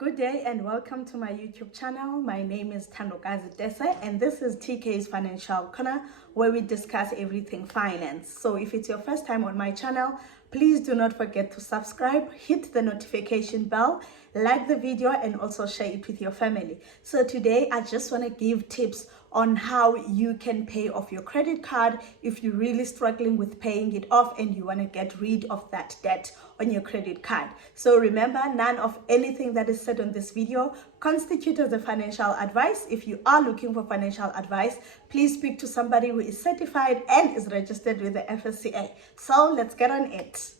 Good day and welcome to my YouTube channel. My name is Tandokazi Dese and this is TK's Financial Corner, where we discuss everything finance. So if it's your first time on my channel, please do not forget to subscribe, hit the notification bell, like the video and also share it with your family. So today I just want to give tips on how you can pay off your credit card if you're really struggling with paying it off and you want to get rid of that debt on your credit card. So remember, none of anything that is said on this video constitutes as a financial advice. If you are looking for financial advice, please speak to somebody who is certified and is registered with the FSCA. So let's get on it.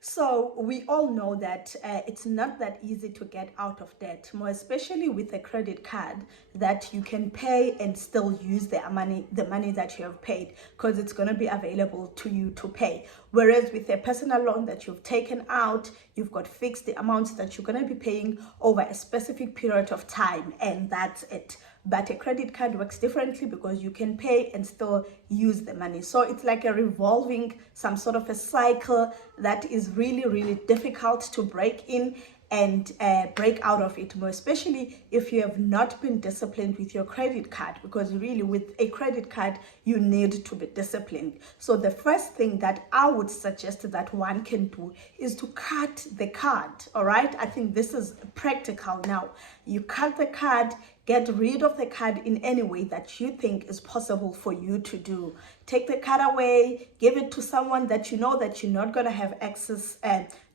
So we all know that it's not that easy to get out of debt, more especially with a credit card that you can pay and still use the money that you have paid, because it's going to be available to you to pay. Whereas with a personal loan that you've taken out, you've got fixed the amounts that you're going to be paying over a specific period of time, and that's it. But a credit card works differently because you can pay and still use the money. So it's like a revolving, some sort of a cycle that is really, really difficult to break in and break out of it, more especially if you have not been disciplined with your credit card, because really with a credit card you need to be disciplined. So the first thing that I would suggest that one can do is to cut the card. All right, I think this is practical. Now you cut the card, get rid of the card in any way that you think is possible for you to do. Take the card away, give it to someone that you know that you're not going to have access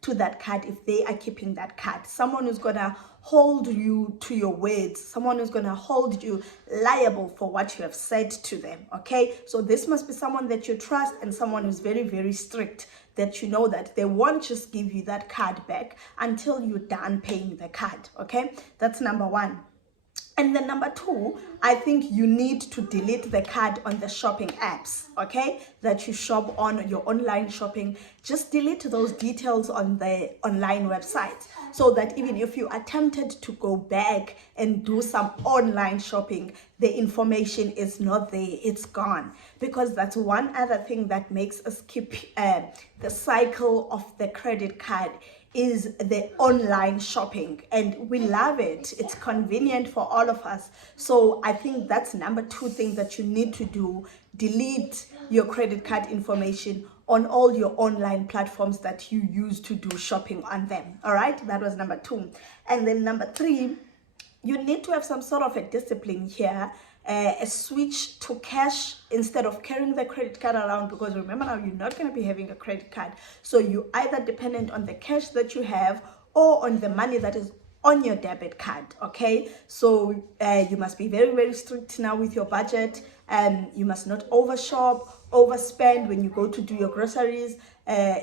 to that card if they are keeping that card. Someone who's going to hold you to your words, someone who's going to hold you liable for what you have said to them. Okay, so this must be someone that you trust and someone who's very, very strict, that you know that they won't just give you that card back until you're done paying the card. Okay, that's number one. And then number two, I think you need to delete the card on the shopping apps, okay, that you shop on, your online shopping. Just delete those details on the online websites, so that even if you attempted to go back and do some online shopping, the information is not there, it's gone. Because that's one other thing that makes us keep the cycle of the credit card is the online shopping, and we love it. It's convenient for all of us. So I think that's number two thing that you need to do. Delete your credit card information on all your online platforms that you use to do shopping on them. All right, that was number two. And then number three, you need to have some sort of a discipline here, a switch to cash instead of carrying the credit card around, because remember, now you're not going to be having a credit card, so you either dependent on the cash that you have or on the money that is on your debit card. Okay, so you must be very, very strict now with your budget, and you must not overshop, overspend when you go to do your groceries.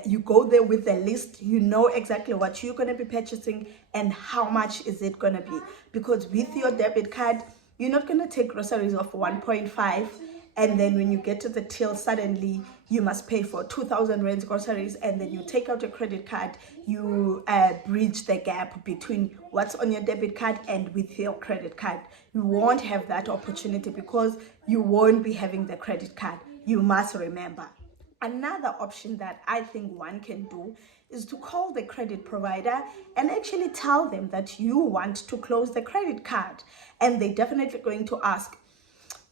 You go there with the list, you know exactly what you're going to be purchasing and how much is it going to be, because with your debit card you're not going to take groceries of 1.5 and then when you get to the till, suddenly you must pay for 2,000 rands groceries, and then you take out a credit card, you bridge the gap between what's on your debit card and with your credit card. You won't have that opportunity because you won't be having the credit card. You must remember. Another option that I think one can do is to call the credit provider and actually tell them that you want to close the credit card. And they're definitely going to ask,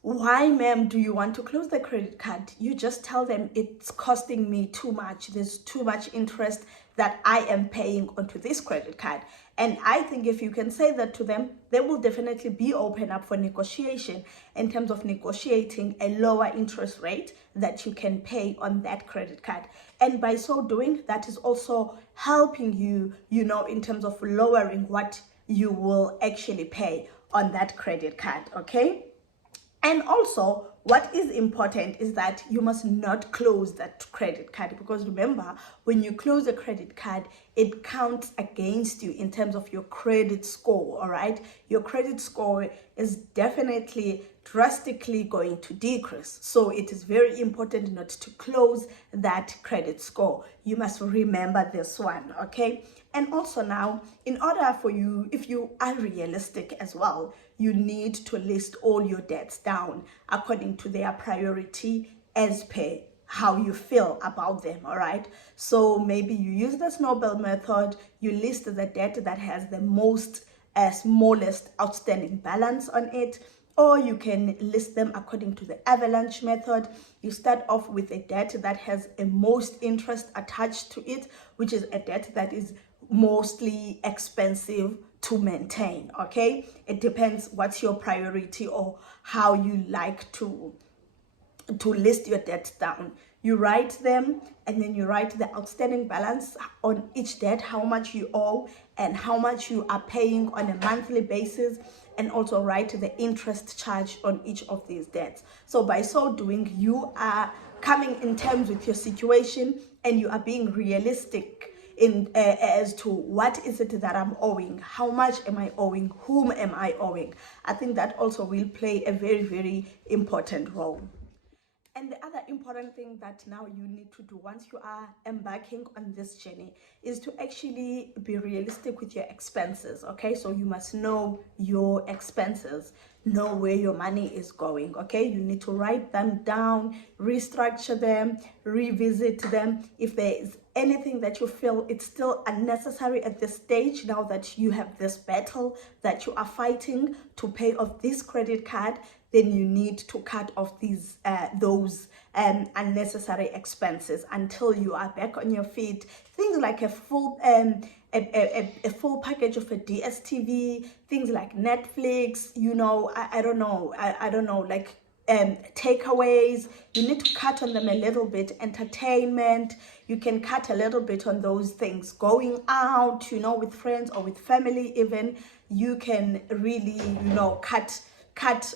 why, ma'am, do you want to close the credit card? You just tell them, it's costing me too much. There's too much interest that I am paying onto this credit card. And I think if you can say that to them, they will definitely be open up for negotiation in terms of negotiating a lower interest rate that you can pay on that credit card. And by so doing, that is also helping you, in terms of lowering what you will actually pay on that credit card. Okay. And also, what is important is that you must not close that credit card, because remember, when you close a credit card, it counts against you in terms of your credit score. All right, your credit score is definitely drastically going to decrease. So it is very important not to close that credit score. You must remember this one. Okay. And also now, in order for you, if you are realistic as well, you need to list all your debts down according to their priority as per how you feel about them. All right, so maybe you use the snowball method, you list the debt that has the most smallest outstanding balance on it, or you can list them according to the avalanche method. You start off with a debt that has a most interest attached to it, which is a debt that is mostly expensive to maintain. Okay, it depends what's your priority or how you like to list your debts down. You write them, and then you write the outstanding balance on each debt, how much you owe and how much you are paying on a monthly basis, and also write the interest charge on each of these debts. So by so doing, you are coming in terms with your situation, and you are being realistic in as to what is it that I'm owing, how much am I owing, whom am I owing. I think that also will play a very, very important role. And the other important thing that now you need to do once you are embarking on this journey is to actually be realistic with your expenses. Okay, so you must know your expenses, know where your money is going. Okay, you need to write them down, restructure them, revisit them. If there is anything that you feel it's still unnecessary at this stage, now that you have this battle that you are fighting to pay off this credit card, then you need to cut off those unnecessary expenses until you are back on your feet. Things like a full full package of a DSTV, things like Netflix, I don't know, like takeaways, you need to cut on them a little bit. Entertainment, you can cut a little bit on those things. Going out, with friends or with family even, you can really, cut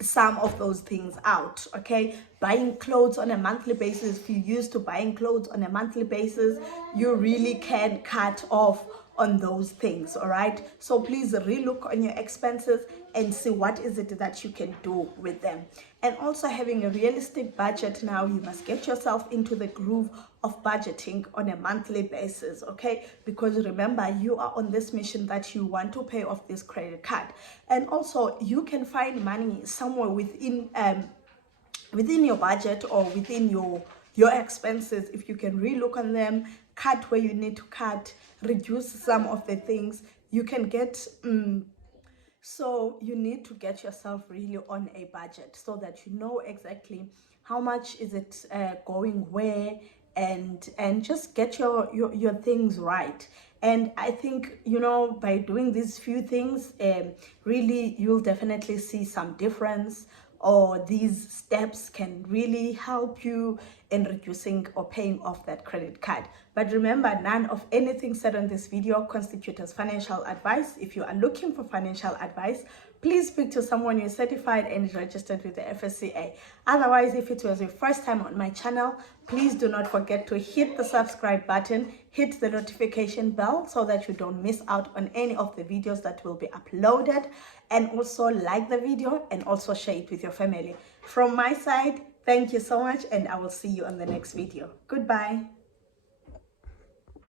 some of those things out. Okay, buying clothes on a monthly basis, if you're used to buying clothes on a monthly basis, you really can cut off on those things. All right, so please relook on your expenses and see what is it that you can do with them. And also having a realistic budget. Now you must get yourself into the groove of budgeting on a monthly basis. Okay, because remember, you are on this mission that you want to pay off this credit card. And also you can find money somewhere within your budget or within your expenses. If you can relook on them, cut where you need to cut, reduce some of the things you can get. So you need to get yourself really on a budget so that you know exactly how much is it going where, and just get your things right. And I think, by doing these few things, really you'll definitely see some difference, or these steps can really help you in reducing or paying off that credit card. But remember, none of anything said on this video constitutes as financial advice. If you are looking for financial advice, please speak to someone who is certified and registered with the FSCA. Otherwise, if it was your first time on my channel, please do not forget to hit the subscribe button, hit the notification bell so that you don't miss out on any of the videos that will be uploaded, and also like the video and also share it with your family. From my side, thank you so much, and I will see you on the next video. Goodbye.